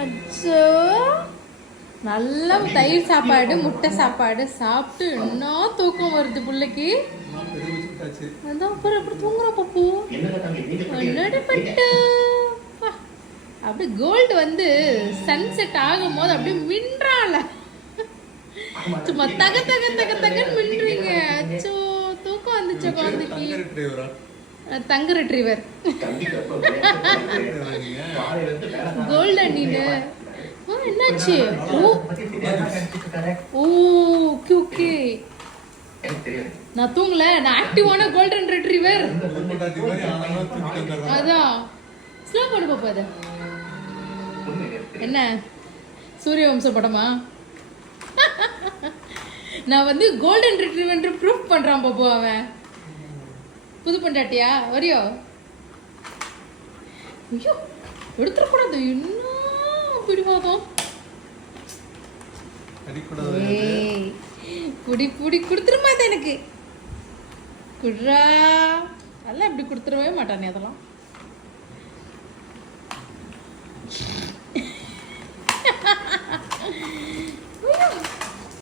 அச்சோ நல்லா தயிர் சாப்பாடு முட்டை சாப்பாடு சாப்பிட்டு என்ன தூக்கம் வருது பிள்ளைக்கு. அதான் அப்புறம் எப்படி தூங்குறோம் பப்பு. அப்படி கோல்டு வந்து சன்செட் ஆகும் போது அப்படியே மின்றால சும்மா தக தக தக தகன்னு மின்றுவீங்க. அச்சோ தூக்கம் வந்துச்சு குழந்தைக்கு. தங்க ரிட்ரீவர் கோல்டன் நீனு. என்னாச்சு? ஓகே ஓகே நான் தூங்கல, நான் ஆக்டிவான கோல்டன் ரிட்ரீவர். அதான் ஸ்லோ பண்ணு பாப்பா. அது என்ன சூரிய வம்ச படமா? நான் வந்து கோல்டன் ரிட்ரீவர் ப்ரூஃப் பண்றான் பாப்பா. அவன் புது பண்டாட்டியா வரியோ? ஐயோ எடுத்துடக்கூடாது. இன்னும் பிடிவாதம். புடி புடி கொடுத்துருமா அது எனக்கு குட்ரா. நல்லா இப்படி கொடுத்துடவே மாட்டானே அதெல்லாம்.